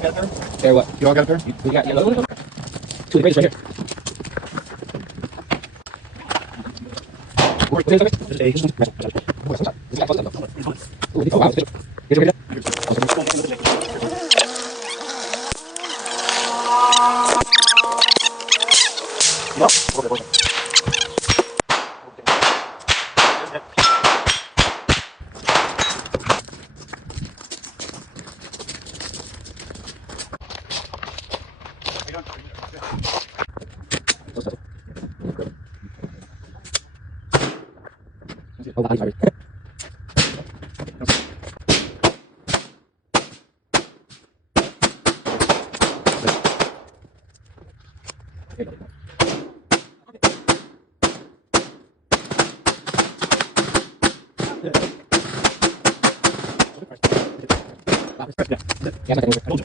There, what? You all got a pair? We got yellow. Two of the greatest right here. What is it? Oh, wow. Here's your oh, wow, sorry. Yeah, I told you.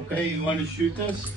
Okay, you want to shoot this?